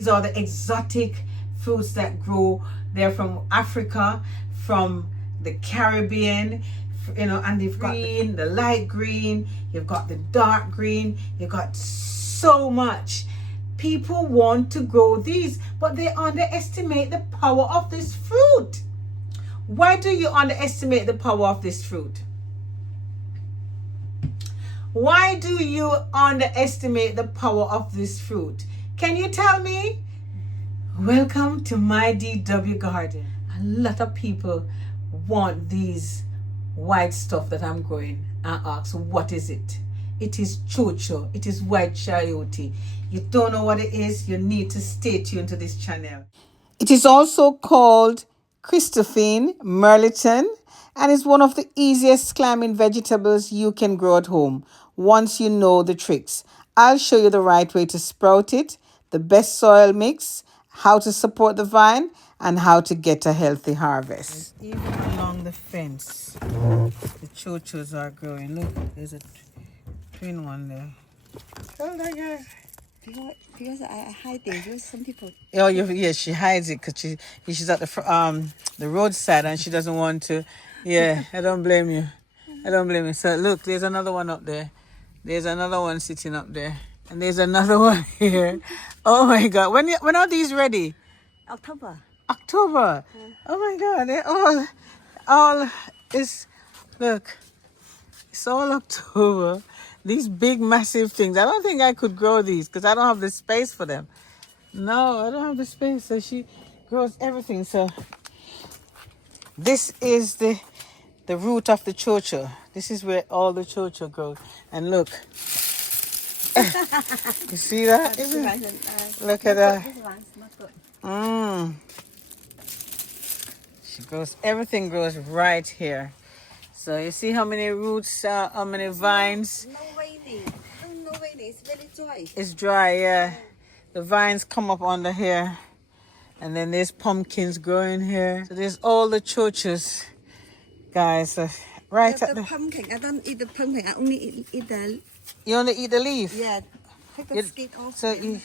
These are the exotic fruits that grow. They're from Africa, from the Caribbean, you know, and they've got green, the light green, you've got the dark green, you've got so much. People want to grow these, but they underestimate the power of this fruit. Why do you underestimate the power of this fruit? Why do you underestimate the power of this fruit? Can you tell me? Welcome to my DW garden. A lot of people want these white stuff that I'm growing and ask, what is it? It is Cho Cho. It is white chayote. You don't know what it is? You need to stay tuned to this channel. It is also called Christophine Merliton, and is one of the easiest climbing vegetables you can grow at home once you know the tricks. I'll show you the right way to sprout it, the best soil mix, how to support the vine, and how to get a healthy harvest. Even along the fence, the Cho Chos are growing. Look, there's a twin one there. Oh my God. Because I hide it with some people. Oh, yeah, she hides it because she's at the roadside and she doesn't want to. Yeah, I don't blame you. I don't blame you. So look, there's another one up there. There's another one sitting up there, and there's another one here. Oh my God, when are these ready? October. October. Oh my God, they're all is. Look, it's all October. These big, massive things. I don't think I could grow these because I don't have the space for them. No, I don't have the space. So she grows everything. So this is the root of the Cho Cho. This is where all the Cho Cho grows. And look. You see that? Look at that. She grows, everything grows right here. So you see how many roots, how many vines? No raining. No raining. It's very dry. It's dry, yeah. The vines come up under here. And then there's pumpkins growing here. So there's all the Cho Chos, guys. So right at the pumpkin. I don't eat the pumpkin. I only eat the... You only eat the leaf? Yeah. Take the skin off. So you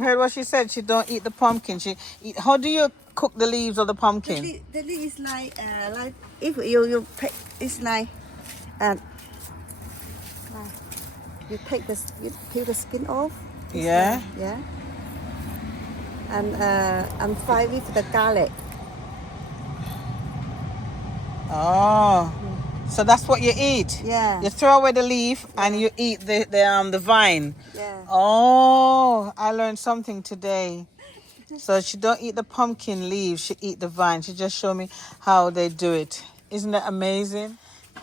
heard what she said? She don't eat the pumpkin. How do you cook the leaves of the pumpkin? The leaf is like if you pick, it's like you take you peel the skin off. Yeah. Yeah. And fry with the garlic. Oh. So that's what you eat? Yeah. You throw away the leaf and you eat the vine? Yeah. Oh, I learned something today. So she don't eat the pumpkin leaves, she eat the vine. She just showed me how they do it. Isn't that amazing?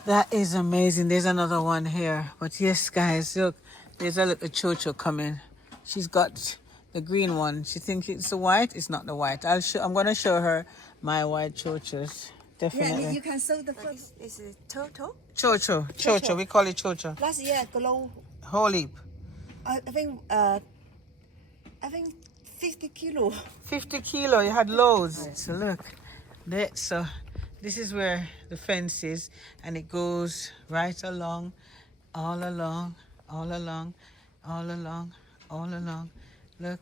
That is amazing. There's another one here. But yes, guys, look, there's a little Cho Cho coming. She's got the green one. She thinks it's the white. It's not the white. I'm going to show her my white Cho Chos. Definitely. Yeah, you can sow the first. Is it Cho Cho? Cho Cho. Cho Cho. We call it Cho Cho. Last year, grow. Whole heap. I think 50 kilo. 50 kilo. You had loads. So look, so this is where the fence is, and it goes right along, all along, all along, all along, all along. Look,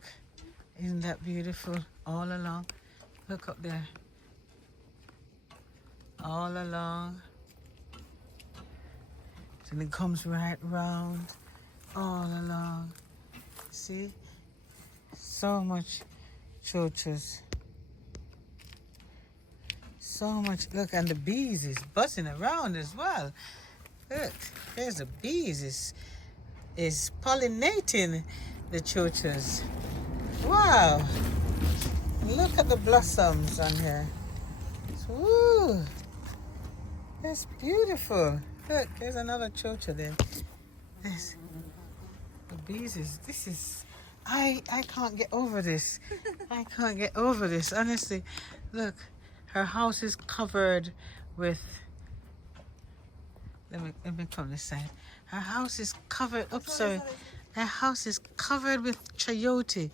isn't that beautiful? All along. Look up there. All along. And it comes right round, all along. See? So much Cho Chos. So much. Look, and the bees is buzzing around as well. Look, there's the bees is pollinating the Cho Chos. Wow. Look at the blossoms on here. Woo. That's beautiful. Look, there's another Cho Cho there. There's the bees I can't get over this. I can't get over this. Honestly, look, her house is covered with, let me come this side. Her house is covered, her house is covered with chayote.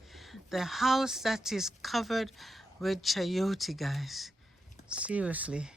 The house that is covered with chayote, guys. Seriously.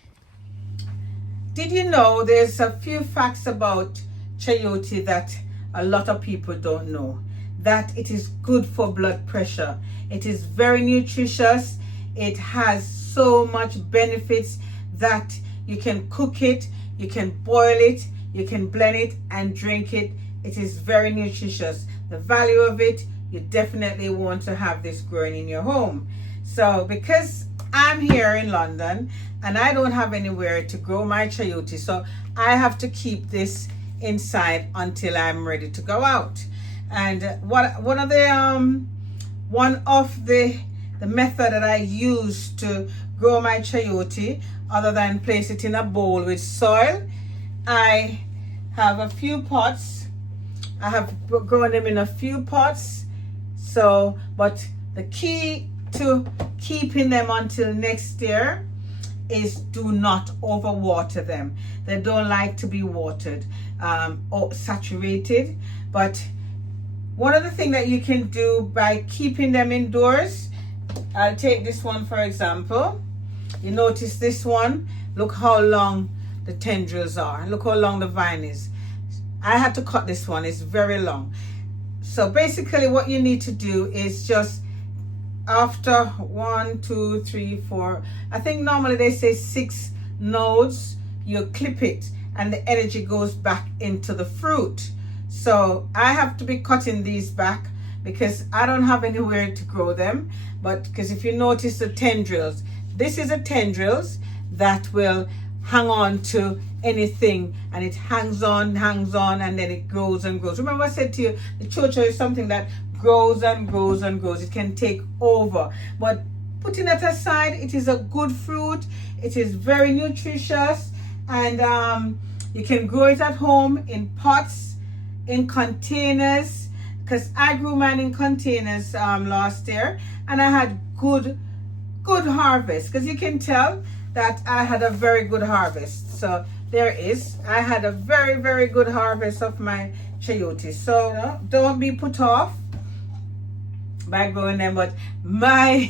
Did you know there's a few facts about chayote that a lot of people don't know? that it is good for blood pressure. It is very nutritious. It has so much benefits that you can cook it, you can boil it, you can blend it and drink it. It is very nutritious. The value of it, you definitely want to have this growing in your home. So because I'm here in London and I don't have anywhere to grow my chayote, so I have to keep this inside until I'm ready to go out. And one of the method that I use to grow my chayote, other than place it in a bowl with soil, I have a few pots. I have grown them in a few pots. So, but the key to keeping them until next year is do not overwater them. They don't like to be watered or saturated. But one of the things that you can do by keeping them indoors, I'll take this one for example. You notice this one, look how long the tendrils are, look how long the vine is. I had to cut this one, it's very long. So basically what you need to do is just after 1, 2, 3, 4, I think normally they say 6 nodes, you clip it and the energy goes back into the fruit. So I have to be cutting these back because I don't have anywhere to grow them. But because if you notice the tendrils, this is a tendrils that will hang on to anything, and it hangs on, and then it grows and grows. Remember I said to you, the Cho Cho is something that grows and grows and grows. It can take over. But putting that aside, it is a good fruit. It is very nutritious, and you can grow it at home in pots, in containers, because I grew mine in containers last year, and I had good harvest, because you can tell that I had a very good harvest. So there is, I had a very good harvest of my chayote. So don't be put off by growing them. But my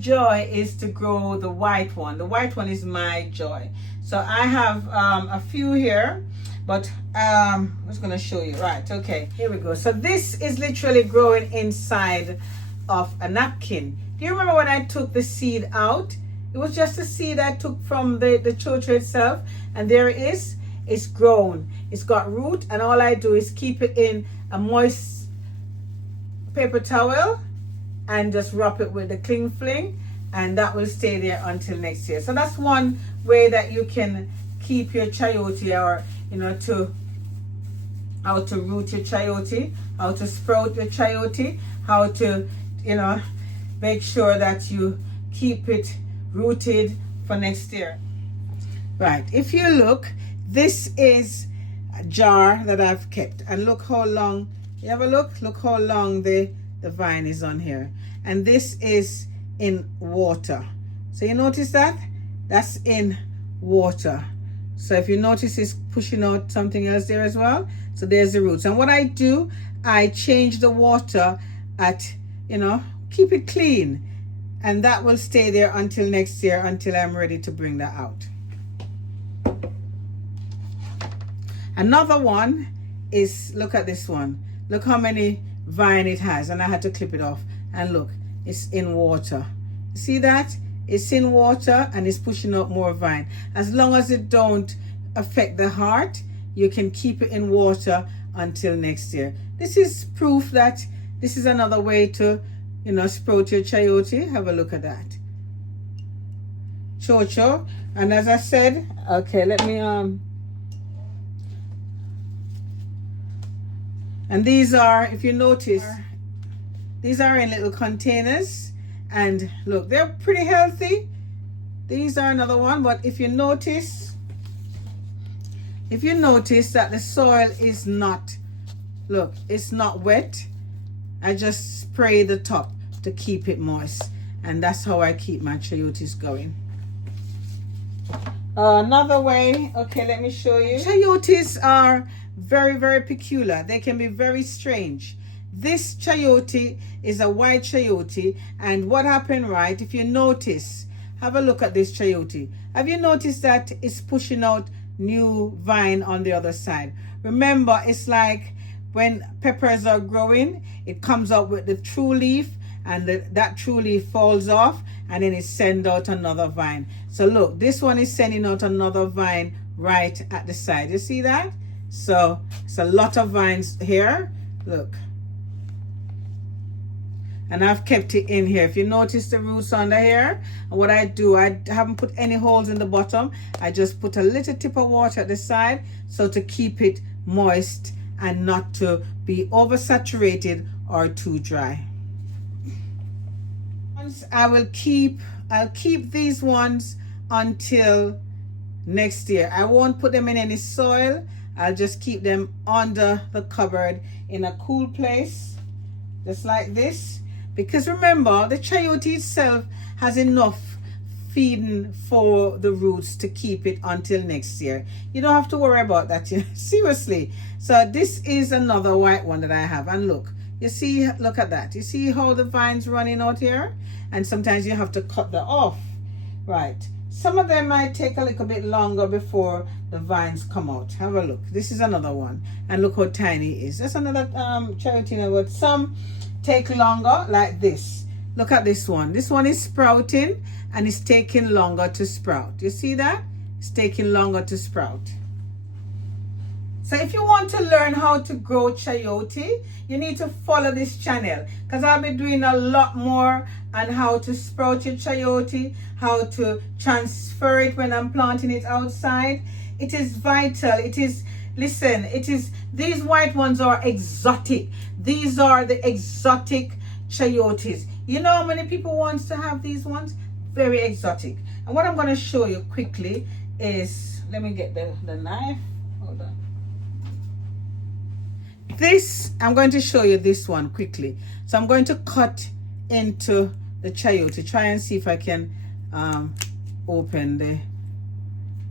joy is to grow the white one. The white one is my joy. So I have a few here, but I'm just gonna show you. Right, okay, here we go. So this is literally growing inside of a napkin. Do you remember when I took the seed out? It was just a seed I took from the Cho Cho itself, and there it is. It's grown. It's got root, and all I do is keep it in a moist paper towel and just wrap it with the cling fling, and that will stay there until next year. So that's one way that you can keep your chayote, or how to root your chayote, how to sprout your chayote, how to make sure that you keep it rooted for next year. Right, if you look, this is a jar that I've kept, and look how long, you have a look how long the vine is on here, and this is in water. So you notice that that's in water. So if you notice, it's pushing out something else there as well. So there's the roots, and what I do, I change the water at keep it clean, and that will stay there until next year, until I'm ready to bring that out. Another one is, look at this one. Look how many vine it has, and I had to clip it off. And look, it's in water. See that? It's in water and it's pushing out more vine. As long as it don't affect the heart, you can keep it in water until next year. This is proof that this is another way to sprout your chayote. Have a look at that. Cho Cho. And as I said, okay, let me and these are, if you notice, these are in little containers, and look, they're pretty healthy. These are another one, but if you notice that the soil is not, look, it's not wet, I just spray the top to keep it moist, and that's how I keep my chayotes going. Another way, okay, let me show you. Chayotes are very peculiar. They can be very strange. This chayote is a white chayote, and what happened, right, if you notice, have a look at this chayote. Have you noticed that it's pushing out new vine on the other side? Remember, it's like when peppers are growing, it comes up with the true leaf, and that true leaf falls off, and then it sends out another vine. So look, this one is sending out another vine right at the side. You see that? So it's a lot of vines here. Look. And I've kept it in here. If you notice the roots under here, and what I do, I haven't put any holes in the bottom. I just put a little tip of water at the side, so to keep it moist and not to be oversaturated or too dry. I'll keep these ones until next year. I won't put them in any soil. I'll just keep them under the cupboard in a cool place, just like this. Because remember, the chayote itself has enough feeding for the roots to keep it until next year. You don't have to worry about that, seriously. So this is another white one that I have, and look, you see, look at that. You see how the vines running out here? And sometimes you have to cut them off, right? Some of them might take a little bit longer before the vines come out. Have a look. This is another one, and look how tiny it is. That's another chayote, but some take longer, like this. Look at this one. This one is sprouting, and it's taking longer to sprout. You see that? It's taking longer to sprout. So if you want to learn how to grow chayote, you need to follow this channel, because I'll be doing a lot more on how to sprout your chayote, how to transfer it when I'm planting it outside. It is vital. It is, listen, it is, these white ones are exotic. These are the exotic chayotes. You know how many people wants to have these ones? Very exotic. And what I'm going to show you quickly is, let me get the knife. Hold on. This, I'm going to show you this one quickly. So I'm going to cut into the chayote. Try and see if I can open the,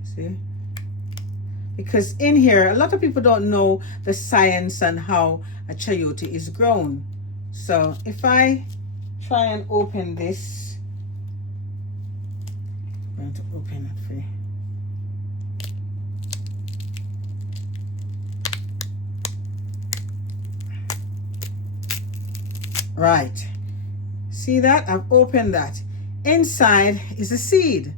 see? Because in here, a lot of people don't know the science and how a chayote is grown. So if I try and open this, I'm going to open it for you. Right, see that? I've opened that. Inside is a seed.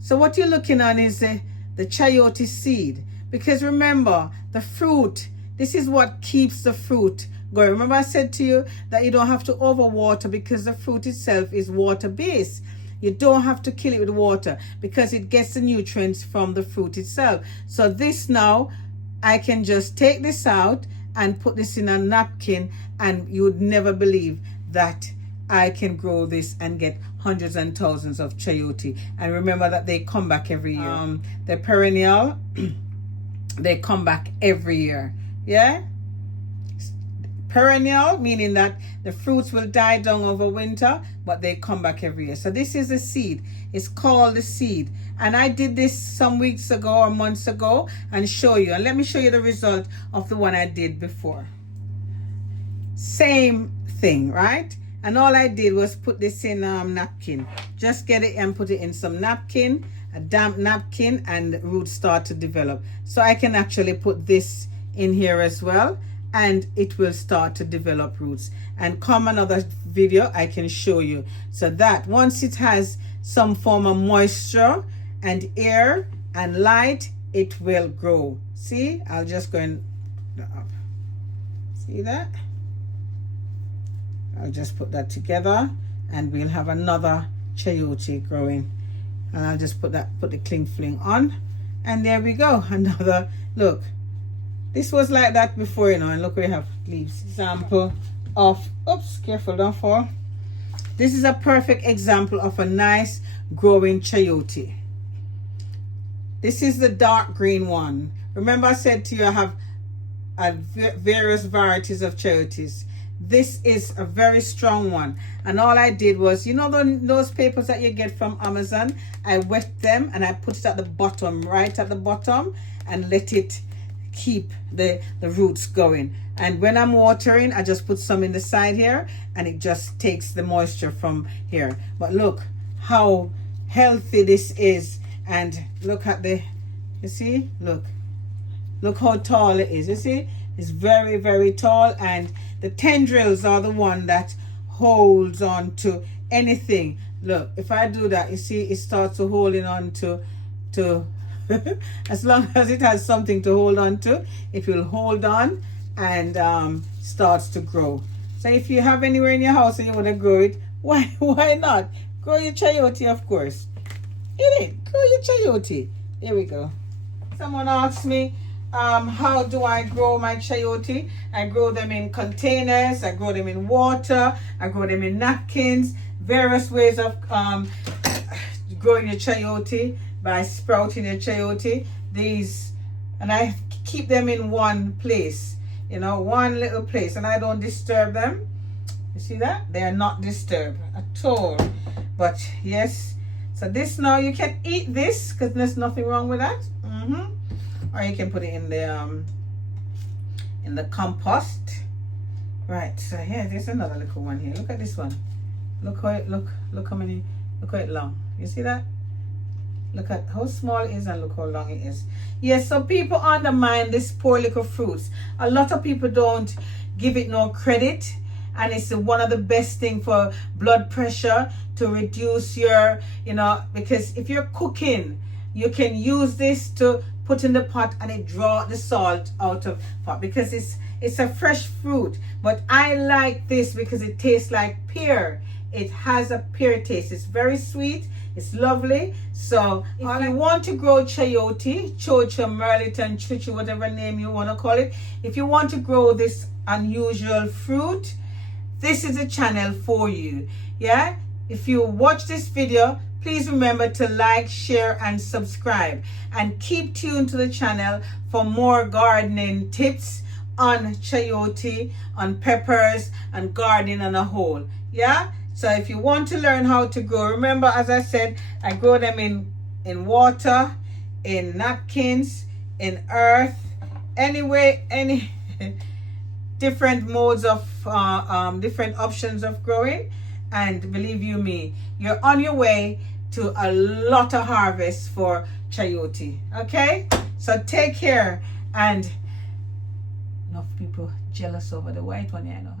So what you're looking on is the chayote seed. Because remember, the fruit, this is what keeps the fruit going. Remember I said to you that you don't have to overwater, because the fruit itself is water based. You don't have to kill it with water, because it gets the nutrients from the fruit itself. So this now, I can just take this out and put this in a napkin, and you would never believe that I can grow this and get hundreds and thousands of chayote. And remember that they come back every year. They're perennial. They come back every year. Yeah? Perennial, meaning that the fruits will die down over winter, but they come back every year. So this is a seed. It's called the seed. And I did this some weeks ago or months ago and show you. And let me show you the result of the one I did before. Same thing, right? And all I did was put this in napkin. Just get it and put it in some napkin, a damp napkin, and roots start to develop. So I can actually put this in here as well, and it will start to develop roots. And come another video, I can show you. So that once it has some form of moisture and air and light, it will grow. See, I'll just go and up. See that? I'll just put that together, and we'll have another chayote growing. And I'll just put the cling fling on, and there we go. Another, look, this was like that before, you know, and look, we have leaves. Example of, oops, careful, don't fall. This is a perfect example of a nice growing chayote. This is the dark green one. Remember I said to you I have various varieties of chayotes. This is a very strong one, and all I did was, you know, those papers that you get from Amazon, I wet them and I put it at the bottom, right at the bottom, and let it keep the roots going. And when I'm watering, I just put some in the side here, and it just takes the moisture from here. But look how healthy this is, and look at the, you see, look how tall it is. You see, It's very, very tall, and the tendrils are the one that holds on to anything. Look, if I do that, you see it starts to holding on to as long as it has something to hold on to, it will hold on and starts to grow. So if you have anywhere in your house and you want to grow it, why not? Grow your chayote, of course. Get it, grow your chayote. There we go. Someone asked me, how do I grow my chayote? I grow them in containers, I grow them in water, I grow them in napkins, various ways of growing your chayote by sprouting your chayote. These, and I keep them in one place, you know, one little place, and I don't disturb them. You see that? They are not disturbed at all. But yes, so this now you can eat this because there's nothing wrong with that. Or you can put it in the compost. Right, so here there's another little one here. Look at this one. Look how it look how many, look how it long. You see that? Look at how small it is and look how long it is. Yes, so people undermine this poor little fruits. A lot of people don't give it no credit, and it's one of the best thing for blood pressure, to reduce your, you know, because if you're cooking, you can use this to put in the pot and it draw the salt out of pot, because it's a fresh fruit. But I like this because it tastes like pear. It has a pear taste. It's very sweet. It's lovely. So if you want to grow chayote, Cho Cho, Merliton, Chuchu, whatever name you want to call it, if you want to grow this unusual fruit, this is a channel for you. Yeah, if you watch this video, please remember to like, share, and subscribe, and keep tuned to the channel for more gardening tips on chayote, on peppers, and gardening on a whole. Yeah, so if you want to learn how to grow, remember, as I said, I grow them in water, in napkins, in earth, anyway, any different modes of different options of growing. And believe you me, you're on your way to a lot of harvest for chayote. Okay, so take care. And enough people jealous over the white one, you know.